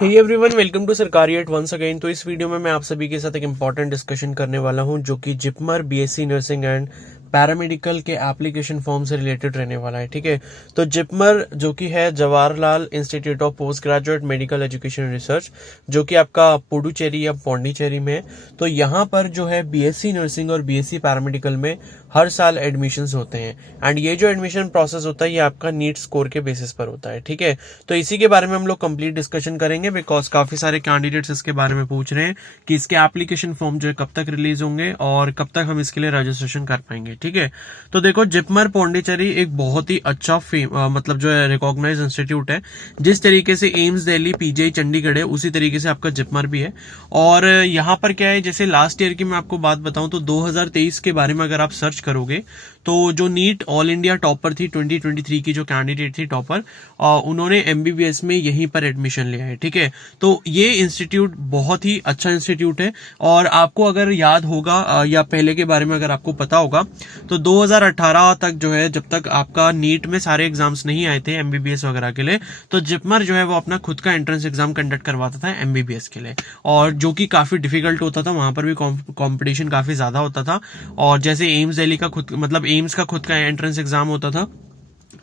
Hey everyone, welcome to सरकारी eight once again. तो इस वीडियो में मैं आप सभी के साथ एक इंपॉर्टेंट डिस्कशन करने वाला हूं जो कि JIPMER BSc nursing and paramedical के एप्लीकेशन फॉर्म से रिलेटेड रहने वाला है। ठीक है, तो जिपमर जो कि है Jawaharlal institute of post graduate medical education research, जो कि आपका पुडुचेरी या पौंडीचेरी में। तो यहाँ पर जो है बीएससी नर्सिंग और बीएससी पैरामेडिकल में हर साल एडमिशन्स होते हैं एंड ये जो एडमिशन प्रोसेस होता है ये आपका नीट स्कोर के बेसिस पर होता है। ठीक है, तो इसी के बारे में हम लोग कंप्लीट डिस्कशन करेंगे बिकॉज काफी सारे कैंडिडेट्स इसके बारे में पूछ रहे हैं कि इसके एप्लीकेशन फॉर्म जो है कब तक रिलीज होंगे और कब तक हम इसके लिए रजिस्ट्रेशन कर पाएंगे। ठीक है, तो देखो जिपमर पौंडीचेरी एक बहुत ही अच्छा मतलब जो है रिकॉग्नाइज इंस्टीट्यूट है। जिस तरीके से एम्स दिल्ली, पीजीआई चंडीगढ़ है, उसी तरीके से आपका जिपमर भी है। और यहाँ पर क्या है, जैसे लास्ट ईयर की मैं आपको बात बताऊं तो 2023 के बारे में अगर आप सर्च करोगे तो जो नीट ऑल इंडिया टॉपर थी 2023 की, जो कैंडिडेट थी टॉपर, उन्होंने एमबीबीएस में यहीं पर एडमिशन लिया है। ठीक है, तो ये इंस्टीट्यूट बहुत ही अच्छा इंस्टीट्यूट है। और आपको अगर याद होगा या पहले के बारे में अगर आपको पता होगा तो 2018 तक जो है, जब तक आपका नीट में सारे एग्जाम्स नहीं आए थे एमबीबीएस वगैरह के लिए, तो जिपमर जो है वो अपना खुद का एंट्रेंस एग्जाम कंडक्ट करवाता था एमबीबीएस के लिए, और जो कि काफी डिफिकल्ट होता था। वहां पर भी कंपटीशन काफी ज्यादा होता था। और जैसे एम्स दिल्ली का खुद मतलब एम्स का खुद का एंट्रेंस एग्जाम होता था,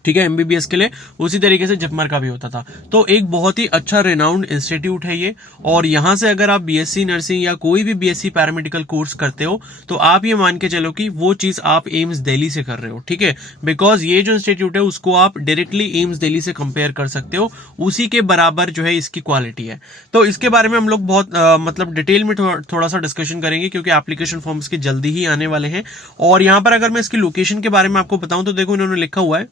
ठीक है, एमबीबीएस के लिए, उसी तरीके से जिपमर का भी होता था। तो एक बहुत ही अच्छा रेनाउंड इंस्टीट्यूट है ये। और यहां से अगर आप बीएससी नर्सिंग या कोई भी बीएससी पैरामेडिकल कोर्स करते हो तो आप ये मान के चलो कि वो चीज आप एम्स दिल्ली से कर रहे हो। ठीक है, बिकॉज ये जो इंस्टीट्यूट है उसको आप डायरेक्टली एम्स दिल्ली से कंपेयर कर सकते हो, उसी के बराबर जो है इसकी क्वालिटी है। तो इसके बारे में हम लोग बहुत मतलब डिटेल में थोड़ा सा डिस्कशन करेंगे क्योंकि एप्लीकेशन फॉर्म्स के जल्दी ही आने वाले हैं। और यहां पर अगर मैं इसकी लोकेशन के बारे में आपको बताऊं तो देखो इन्होंने लिखा हुआ है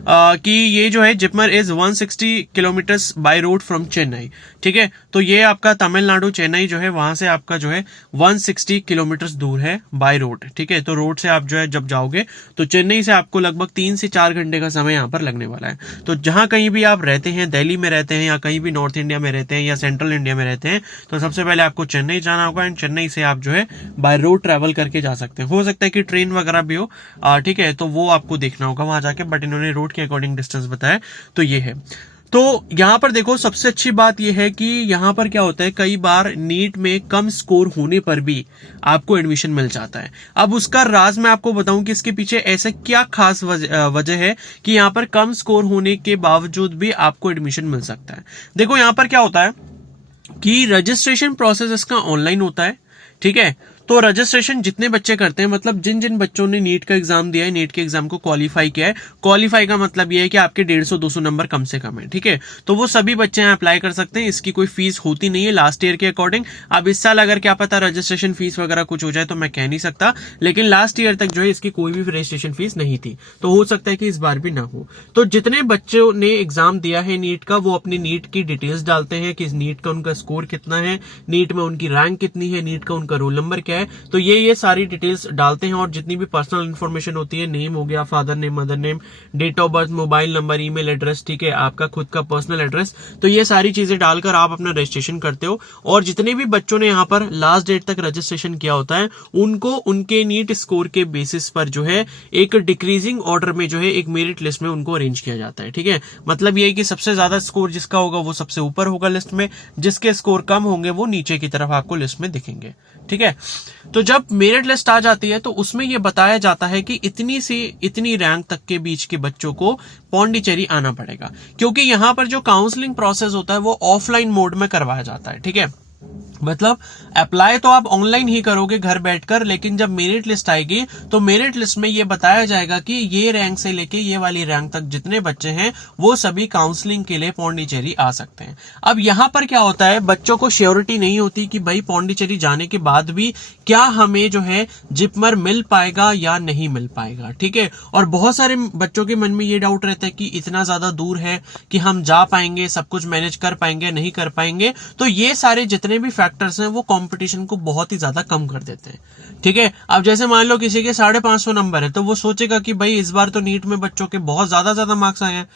कि ये जो है JIPMER is 160 kilometres by road from Chennai. ठीक है, तो ये आपका तमिलनाडु चेन्नई जो है वहां से आपका जो है 160 किलोमीटर्स दूर है बाय रोड। ठीक है, तो रोड से आप जो है जब जाओगे तो चेन्नई से आपको लगभग 3 से 4 घंटे का समय यहाँ पर लगने वाला है। तो जहां कहीं भी आप रहते हैं, दिल्ली में रहते हैं या कहीं भी नॉर्थ इंडिया में रहते हैं या सेंट्रल इंडिया में रहते हैं, तो सबसे पहले आपको चेन्नई जाना होगा एंड चेन्नई से आप जो है बाय रोड ट्रेवल करके जा सकते हैं। हो सकता है कि ट्रेन वगैरह भी हो, ठीक है, तो वो आपको देखना होगा वहां जाके, बट इन्होंने रोड के अकॉर्डिंग डिस्टेंस बताया तो ये है। तो यहां पर देखो सबसे अच्छी बात यह है कि यहां पर क्या होता है, कई बार नीट में कम स्कोर होने पर भी आपको एडमिशन मिल जाता है। अब उसका राज मैं आपको बताऊं कि इसके पीछे ऐसा क्या खास वजह है कि यहां पर कम स्कोर होने के बावजूद भी आपको एडमिशन मिल सकता है। देखो यहां पर क्या होता है कि रजिस्ट्रेशन प्रोसेस इसका ऑनलाइन होता है। ठीक है, तो रजिस्ट्रेशन जितने बच्चे करते हैं, मतलब जिन जिन बच्चों ने नीट का एग्जाम दिया है, नीट के एग्जाम को क्वालिफाई किया है, क्वालिफाई का मतलब यह है कि आपके 150-200 नंबर कम से कम है। ठीक है, तो वो सभी बच्चे यहाँ अप्लाई कर सकते हैं। इसकी कोई फीस होती नहीं है लास्ट ईयर के अकॉर्डिंग। अब इस साल अगर क्या पता रजिस्ट्रेशन फीस वगैरह कुछ हो जाए तो मैं कह नहीं सकता, लेकिन लास्ट ईयर तक जो है इसकी कोई भी रजिस्ट्रेशन फीस नहीं थी, तो हो सकता है कि इस बार भी ना हो। तो जितने बच्चों ने एग्जाम दिया है नीट का, वो अपनी नीट की डिटेल्स डालते हैं कि नीट का उनका स्कोर कितना है, नीट में उनकी रैंक कितनी है, नीट का उनका रोल नंबर क्या है, तो ये सारी डिटेल्स डालते हैं। और जितनी भी पर्सनल इंफॉर्मेशन होती है, नेम हो गया, father name, mother name, date of birth, mobile number, email address, ठीक है, आपका खुद का पर्सनल एड्रेस, तो ये सारी चीजें डालकर आप अपना रजिस्ट्रेशन करते हो। और जितने भी बच्चों ने यहाँ पर लास्ट डेट तक रजिस्ट्रेशन किया होता है, उनको उनके नीट स्कोर के बेसिस पर जो है एक डिक्रीजिंग ऑर्डर में जो है एक मेरिट लिस्ट में उनको अरेंज किया जाता है। ठीक है, मतलब ये है कि सबसे ज्यादा स्कोर जिसका होगा वो सबसे ऊपर होगा लिस्ट में, जिसके स्कोर कम होंगे वो नीचे की तरफ आपको लिस्ट में दिखेंगे। ठीक है, तो जब मेरिट लिस्ट आ जाती है तो उसमें यह बताया जाता है कि इतनी से इतनी रैंक तक के बीच के बच्चों को पौंडीचेरी आना पड़ेगा, क्योंकि यहां पर जो काउंसलिंग प्रोसेस होता है वो ऑफलाइन मोड में करवाया जाता है। ठीक है, मतलब अप्लाई तो आप ऑनलाइन ही करोगे घर बैठकर, लेकिन जब मेरिट लिस्ट आएगी तो मेरिट लिस्ट में ये बताया जाएगा कि ये रैंक से लेके ये वाली रैंक तक जितने बच्चे हैं वो सभी काउंसलिंग के लिए पौंडीचेरी आ सकते हैं। अब यहां पर क्या होता है, बच्चों को श्योरिटी नहीं होती कि भाई पौंडीचेरी जाने के बाद भी क्या हमें जो है जिपमर मिल पाएगा या नहीं मिल पाएगा। ठीक है, और बहुत सारे बच्चों के मन में ये डाउट रहता है कि इतना ज्यादा दूर है कि हम जा पाएंगे, सब कुछ मैनेज कर पाएंगे, नहीं कर पाएंगे। तो ये सारे जितने भी फैक्टर्स हैं वो कंपटीशन को बहुत ही ज्यादा कम कर देते हैं। ठीक है, अब जैसे मान लो किसी के 550 नंबर है तो वो सोचेगा कि भाई इस बार तो नीट में बच्चों के बहुत ज्यादा मार्क्स आए हैं,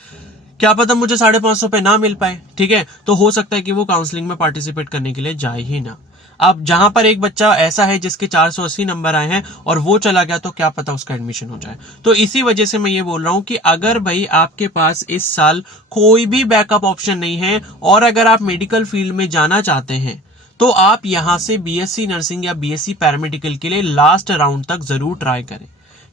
क्या पता मुझे 550 पे ना मिल पाए, ठीक है, तो हो सकता है कि वो काउंसलिंग में पार्टिसिपेट करने के लिए जाए ही ना। अब जहां पर एक बच्चा ऐसा है जिसके 480 नंबर आए हैं और वो चला गया, तो क्या पता उसका एडमिशन हो जाए। तो इसी वजह से मैं ये बोल रहा हूं कि अगर भाई आपके पास इस साल कोई भी बैकअप ऑप्शन नहीं है और अगर आप मेडिकल फील्ड में जाना चाहते हैं, तो आप यहां से बीएससी नर्सिंग या बीएससी पैरामेडिकल के लिए लास्ट राउंड तक जरूर ट्राई करें,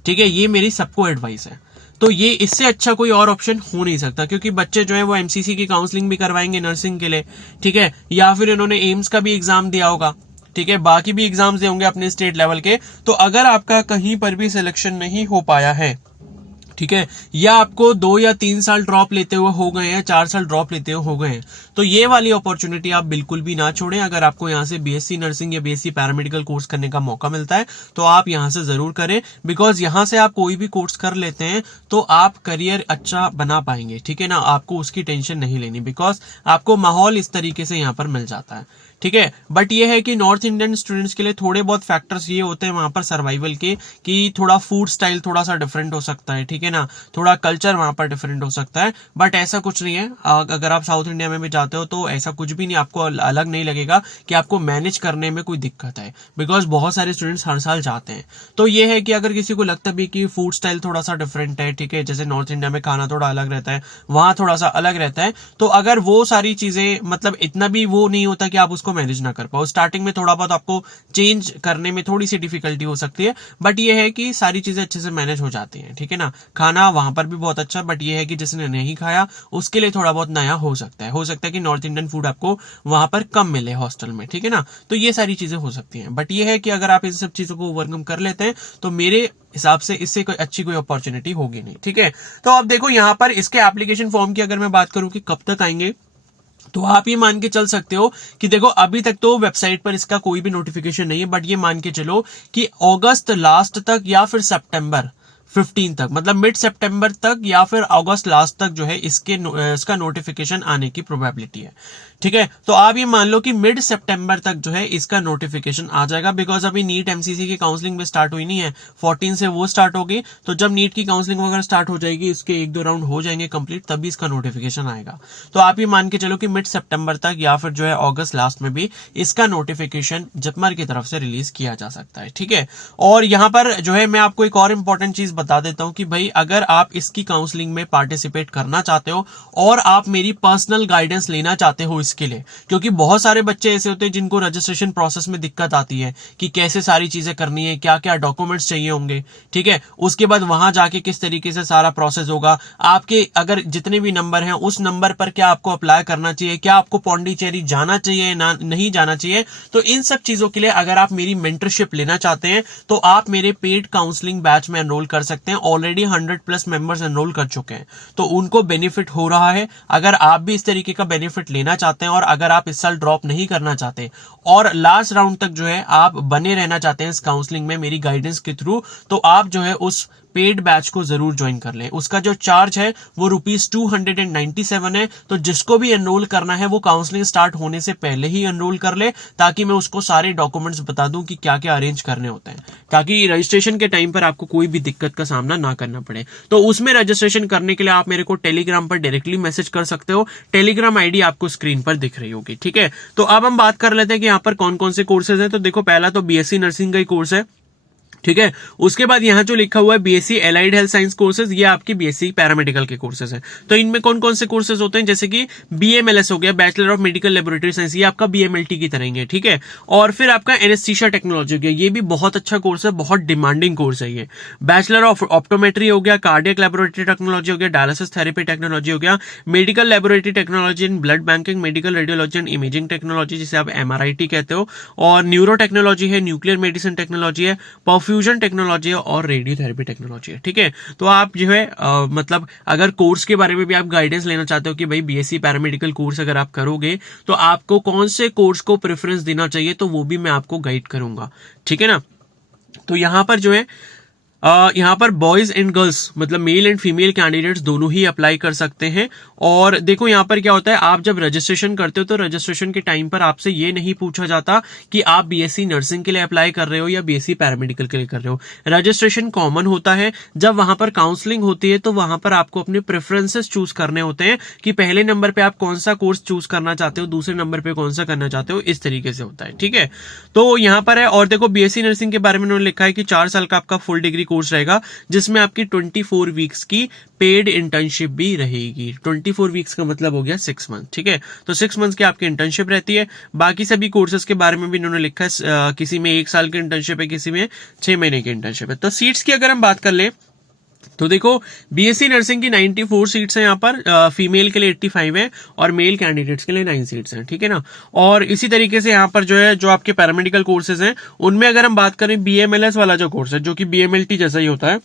ठीक है। ये मेरी सबको एडवाइस है। तो ये इससे अच्छा कोई और ऑप्शन हो नहीं सकता, क्योंकि बच्चे जो है वो एमसीसी की काउंसलिंग भी करवाएंगे नर्सिंग के लिए, ठीक है, या फिर इन्होंने एम्स का भी एग्जाम दिया होगा, ठीक है, बाकी भी एग्जाम्स होंगे अपने स्टेट लेवल के। तो अगर आपका कहीं पर भी सिलेक्शन नहीं हो पाया है, ठीक है, या आपको 2 या 3 साल ड्रॉप लेते हुए हो गए हैं, 4 साल ड्रॉप लेते हुए हो गए हैं, तो ये वाली अपॉर्चुनिटी आप बिल्कुल भी ना छोड़ें। अगर आपको यहां से बीएससी नर्सिंग या बीएससी पैरामेडिकल कोर्स करने का मौका मिलता है तो आप यहां से जरूर करें, बिकॉज यहां से आप कोई भी कोर्स कर लेते हैं तो आप करियर अच्छा बना पाएंगे, ठीक है ना। आपको उसकी टेंशन नहीं लेनी, बिकॉज आपको माहौल इस तरीके से यहां पर मिल जाता है, ठीक है। बट ये है कि नॉर्थ इंडियन स्टूडेंट्स के लिए थोड़े बहुत फैक्टर्स ये होते हैं वहां पर सर्वाइवल के, कि थोड़ा फूड स्टाइल थोड़ा सा डिफरेंट हो सकता है, ठीक है ना, थोड़ा कल्चर वहां पर डिफरेंट हो सकता है। बट ऐसा कुछ नहीं है, अगर आप साउथ इंडिया में भी जाते हो तो ऐसा कुछ भी नहीं, आपको अलग नहीं लगेगा कि आपको मैनेज करने में कोई दिक्कत है, बिकॉज बहुत सारे स्टूडेंट्स हर साल जाते हैं। तो ये है कि अगर किसी को लगता भी कि फूड स्टाइल थोड़ा सा डिफरेंट है, ठीक है, जैसे नॉर्थ इंडिया में खाना थोड़ा अलग रहता है, वहां थोड़ा सा अलग रहता है, तो अगर वो सारी चीजें मतलब इतना भी वो नहीं होता कि आप उसको मैनेज ना कर पाओ, स्टार्टिंग में थोड़ा बहुत आपको चेंज करने में थोड़ी सी डिफिकल्टी हो सकती है, बट ये है कि सारी चीजें अच्छे से मैनेज हो जाती हैं, ठीक है ना। खाना वहां पर भी बहुत अच्छा, बट ये है कि जिसने नहीं खाया उसके लिए थोड़ा बहुत नया हो सकता है, कि नॉर्थ इंडियन फूड आपको वहां पर कम मिले हॉस्टल में, ठीक है ना। तो ये सारी चीजें हो सकती हैं, बट ये है कि अगर आप इन सब चीजों को ओवरकम कर लेते हैं तो मेरे हिसाब से इससे कोई अच्छी कोई अपॉर्चुनिटी होगी नहीं, ठीक है। तो अब देखो यहां पर इसके एप्लीकेशन फॉर्म की अगर मैं बात करूं कि कब तक आएंगे, तो आप ये मान के चल सकते हो कि देखो अभी तक तो वेबसाइट पर इसका कोई भी नोटिफिकेशन नहीं है, बट ये मान के चलो कि अगस्त लास्ट तक या फिर सितंबर 15 तक, मतलब मिड सितंबर तक या फिर अगस्त लास्ट तक जो है इसका नोटिफिकेशन आने की प्रोबेबिलिटी है, ठीक है। तो आप ये मान लो कि मिड सितंबर तक जो है इसका नोटिफिकेशन आ जाएगा, बिकॉज अभी नीट एमसीसी की काउंसलिंग भी स्टार्ट हुई नहीं है, 14 से वो स्टार्ट होगी। तो जब नीट की काउंसलिंग वगैरह स्टार्ट हो जाएगी, इसके 1-2 राउंड हो जाएंगे कंप्लीट, तभी इसका नोटिफिकेशन आएगा। तो आप ये मान के चलो कि मिड सितंबर तक या फिर जो है अगस्त लास्ट में भी इसका नोटिफिकेशन जिपमर की तरफ से रिलीज किया जा सकता है, ठीक है। और यहां पर जो है मैं आपको एक और इंपॉर्टेंट चीज बता देता हूं कि भाई अगर आप इसकी काउंसलिंग में पार्टिसिपेट करना चाहते हो और आप मेरी पर्सनल गाइडेंस लेना चाहते हो इसके लिए, क्योंकि बहुत सारे बच्चे ऐसे होते हैं जिनको रजिस्ट्रेशन प्रोसेस में दिक्कत आती है कि कैसे सारी चीजें करनी है, क्या क्या डॉक्यूमेंट्स चाहिए होंगे, ठीक है, उसके बाद वहां जाके किस तरीके से सारा प्रोसेस होगा, आपके अगर जितने भी नंबर हैं उस नंबर पर क्या आपको अप्लाई करना चाहिए, क्या आपको पौंडीचेरी जाना चाहिए ना नहीं जाना चाहिए। तो इन सब चीजों के लिए अगर आप मेरी मेंटरशिप लेना चाहते हैं तो आप मेरे पेड काउंसलिंग बैच में एनरोल कर सकते हैं। ऑलरेडी 100+ मेंबर्स एनरोल कर चुके हैं, तो उनको बेनिफिट हो रहा है। अगर आप भी इस तरीके का बेनिफिट लेना चाहते हैं और अगर आप इस साल ड्रॉप नहीं करना चाहते और लास्ट राउंड तक जो है आप बने रहना चाहते हैं इस काउंसलिंग में मेरी गाइडेंस के थ्रू, तो आप जो है उस पेड बैच को जरूर ज्वाइन कर लें। उसका जो चार्ज है वो ₹297 है। तो जिसको भी एनरोल करना है वो काउंसलिंग स्टार्ट होने से पहले ही एनरोल कर ले, ताकि मैं उसको सारे डॉक्यूमेंट्स बता दूं कि क्या क्या अरेंज करने होते हैं, ताकि रजिस्ट्रेशन के टाइम पर आपको कोई भी दिक्कत का सामना ना करना पड़े। तो उसमें रजिस्ट्रेशन करने के लिए आप मेरे को टेलीग्राम पर डायरेक्टली मैसेज कर सकते हो। टेलीग्राम आईडी आपको स्क्रीन पर दिख रही होगी, ठीक है। तो अब हम बात कर लेते हैं कि यहाँ पर कौन कौन से कोर्सेज हैं। तो देखो पहला तो बीएससी नर्सिंग का ही कोर्स है, ठीक है। उसके बाद यहां जो लिखा हुआ है BSc allied health science courses, ये आपकी बीएससी पैरामेडिकल के कोर्सेज हैं। तो इनमें कौन कौन से कोर्सेज होते हैं, जैसे कि बीएमएलएस हो गया, bachelor of medical laboratory science, ये आपका बीएमएलटी की तरह ही है, ठीक है। और फिर आपका एनेस्थीसिया टेक्नोलॉजी हो गया, ये भी बहुत अच्छा कोर्स है, बहुत डिमांडिंग कोर्स है ये। बैचलर ऑफ ऑप्टोमेट्री हो गया, कार्डियक लेबोरेटरी टेक्नोलॉजी हो गया, डायलिसिस थेरेपी टेक्नोलॉजी हो गया, medical laboratory technology in blood banking, medical radiology and imaging technology जिसे आप एमआरआईटी कहते हो, और न्यूरो टेक्नोलॉजी है, न्यूक्लियर मेडिसिन टेक्नोलॉजी है, परफ्यूजन टेक्नोलॉजी और रेडियोथेरेपी टेक्नोलॉजी है, ठीक है। तो आप जो है मतलब अगर कोर्स के बारे में भी आप गाइडेंस लेना चाहते हो कि भाई बीएससी पैरामेडिकल कोर्स अगर आप करोगे तो आपको कौन से कोर्स को प्रेफरेंस देना चाहिए, तो वो भी मैं आपको गाइड करूंगा, ठीक है ना। तो यहां पर जो है यहाँ पर बॉयज एंड गर्ल्स मतलब मेल एंड फीमेल कैंडिडेट्स दोनों ही अप्लाई कर सकते हैं। और देखो यहाँ पर क्या होता है, आप जब रजिस्ट्रेशन करते हो तो रजिस्ट्रेशन के टाइम पर आपसे ये नहीं पूछा जाता कि आप बीएससी नर्सिंग के लिए अप्लाई कर रहे हो या बीएससी पैरामेडिकल के लिए कर रहे हो। रजिस्ट्रेशन कॉमन होता है। जब वहां पर काउंसलिंग होती है तो वहां पर आपको अपने प्रेफरेंसेस चूज करने होते हैं कि पहले नंबर पे आप कौन सा कोर्स चूज करना चाहते हो, दूसरे नंबर पे कौन सा करना चाहते हो, इस तरीके से होता है। ठीक है, तो यहाँ पर है। और देखो बीएससी नर्सिंग के बारे में उन्होंने लिखा है कि 4 साल का आपका फुल डिग्री कोर्स रहेगा जिसमें आपकी 24 वीक्स की पेड इंटर्नशिप भी रहेगी। 24 वीक्स का मतलब हो गया 6 मंथ। ठीक है, तो 6 मंथ की आपकी इंटर्नशिप रहती है। बाकी सभी कोर्सेज के बारे में भी इन्होंने लिखा है, किसी में 1 साल की इंटर्नशिप है, किसी में 6 महीने की इंटर्नशिप है। तो सीट्स की अगर हम बात कर लें तो देखो बीएससी नर्सिंग की 94 सीट्स हैं यहाँ पर, फीमेल के लिए 85 है और मेल कैंडिडेट्स के लिए 9 सीट्स हैं। ठीक है ना, और इसी तरीके से यहाँ पर जो है जो आपके पैरामेडिकल कोर्सेज हैं उनमें अगर हम बात करें बीएमएलएस वाला जो कोर्स है जो कि बीएमएलटी जैसा ही होता है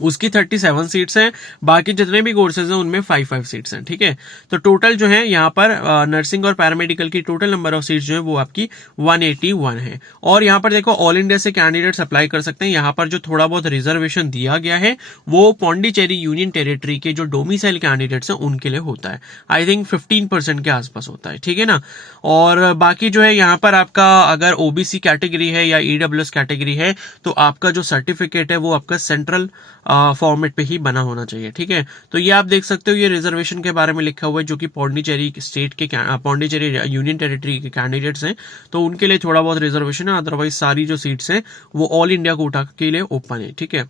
उसकी 37 सीट्स हैं। बाकी जितने भी कोर्सेज हैं उनमें 5 सीट्स हैं। ठीक है, तो टोटल जो है यहाँ पर नर्सिंग और पैरामेडिकल की टोटल नंबर ऑफ सीट्स जो है वो आपकी 181 है। और यहाँ पर देखो ऑल इंडिया से कैंडिडेट्स अप्लाई कर सकते हैं। यहाँ पर जो थोड़ा बहुत रिजर्वेशन दिया गया है वो पौंडीचेरी यूनियन टेरिटरी के जो डोमिसाइल कैंडिडेट्स हैं उनके लिए होता है। आई थिंक 15% के आसपास होता है। ठीक है ना, और बाकी जो है यहाँ पर आपका अगर ओबीसी कैटेगरी है या ईडब्ल्यूएस कैटेगरी है तो आपका जो सर्टिफिकेट है वो आपका सेंट्रल फॉर्मेट पे ही बना होना चाहिए। ठीक है, तो ये आप देख सकते हो, ये रिजर्वेशन के बारे में लिखा हुआ है जो कि पौंडीचेरी स्टेट के पौंडीचेरी यूनियन टेरिटरी के कैंडिडेट्स हैं तो उनके लिए थोड़ा बहुत रिजर्वेशन है। अदरवाइज सारी जो सीट्स हैं वो ऑल इंडिया कोटा के लिए ओपन है। ठीक है,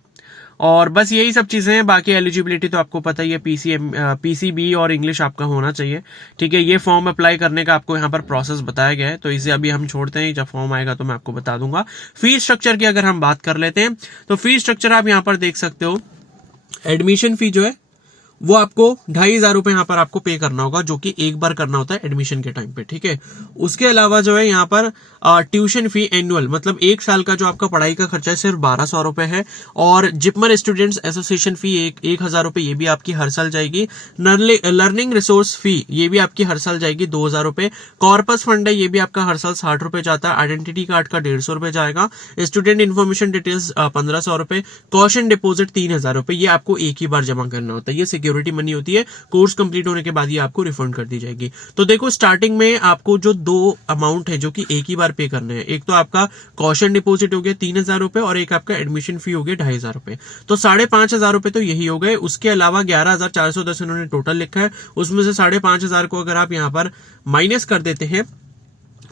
और बस यही सब चीजें हैं। बाकी एलिजिबिलिटी तो आपको पता ही है, पीसीबी और इंग्लिश आपका होना चाहिए। ठीक है, ये फॉर्म अप्लाई करने का आपको यहाँ पर प्रोसेस बताया गया है तो इसे अभी हम छोड़ते हैं, जब फॉर्म आएगा तो मैं आपको बता दूंगा। फीस स्ट्रक्चर की अगर हम बात कर लेते हैं तो फीस स्ट्रक्चर आप यहाँ पर देख सकते हो। एडमिशन फी जो है वो आपको 2,500 रुपए यहाँ पर आपको पे करना होगा जो कि एक बार करना होता है एडमिशन के टाइम पे। ठीक है, उसके अलावा जो है यहाँ पर ट्यूशन फी एनुअल मतलब 1 साल का जो आपका पढ़ाई का खर्चा है सिर्फ 1,200 रुपए है। और जिपमर स्टूडेंट्स एसोसिएशन फी 1,000 रुपए ये भी आपकी हर साल जाएगी। लर्निंग रिसोर्स फी ये भी आपकी हर साल जाएगी 2,000 रुपए। कॉर्पस फंड है ये भी आपका हर साल 60 रुपए जाता है। आइडेंटिटी कार्ड का 150 रुपए जाएगा। स्टूडेंट इन्फॉर्मेशन डिटेल्स 1,500 रुपए। कॉशन डिपोजिट 3,000 रुपए ये आपको एक ही बार जमा करना होता है। ये सिक्योरिटी मनी होती है, कोर्स कंप्लीट होने के बाद ये आपको रिफंड कर दी जाएगी। तो देखो स्टार्टिंग में आपको जो 2 अमाउंट है जो कि एक ही बार पे करने हैं, एक तो आपका कॉशन डिपॉजिट हो गया 3,000 रुपए और एक आपका एडमिशन फी हो गया 2,500 रुपए। तो 5,500 रुपए तो यही हो गए। उसके अलावा 11,410 इन्होंने टोटल लिखा है, उसमें से 5,500 को अगर आप यहाँ पर माइनस कर देते हैं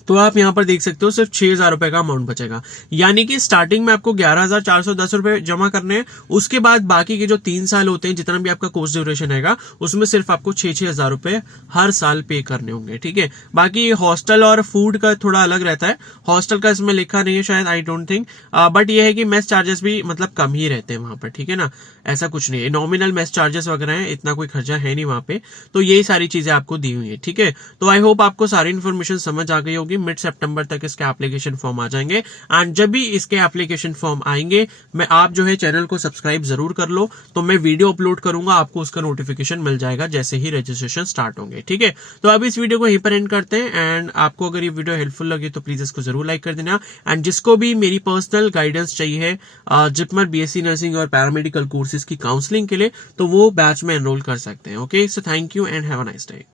तो आप यहां पर देख सकते हो सिर्फ 6,000 रुपए का अमाउंट बचेगा। यानी कि स्टार्टिंग में आपको 11,410 रुपए जमा करने हैं, उसके बाद बाकी के जो 3 साल होते हैं जितना भी आपका कोर्स ड्यूरेशन है उसमें सिर्फ आपको 6,000 रुपए हर साल पे करने होंगे। ठीक है, बाकी हॉस्टल और फूड का थोड़ा अलग रहता है। हॉस्टल का इसमें लिखा नहीं है शायद, आई डोंट थिंक, बट ये है कि मेस चार्जेस भी मतलब कम ही रहते हैं वहां पर। ठीक है ना, ऐसा कुछ नहीं है, नॉमिनल मेस चार्जेस वगैरह है, इतना कोई खर्चा है नहीं वहां पे। तो यही सारी चीजें आपको दी हुई है। ठीक है, तो आई होप आपको सारी इन्फॉर्मेशन समझ आ गई होगी। मिड सितंबर तक इसके एप्लीकेशन फॉर्म आ जाएंगे एंड जब भी इसके एप्लीकेशन फॉर्म आएंगे मैं आप जो है चैनल को सब्सक्राइब जरूर कर लो, तो मैं वीडियो अपलोड करूंगा, आपको उसका नोटिफिकेशन मिल जाएगा जैसे ही रजिस्ट्रेशन स्टार्ट होंगे। ठीक है, तो अब इस वीडियो को यहीं पर एंड करते हैं एंड आपको अगर ये वीडियो हेल्पफुल लगी तो प्लीज इसको जरूर लाइक कर देना। एंड जिसको भी मेरी पर्सनल गाइडेंस चाहिए जिपमर बीएससी नर्सिंग और पैरामेडिकल कोर्सेज की काउंसलिंग के लिए तो वो बैच में एनरोल कर सकते हैं। Okay, so thank you and have a nice day.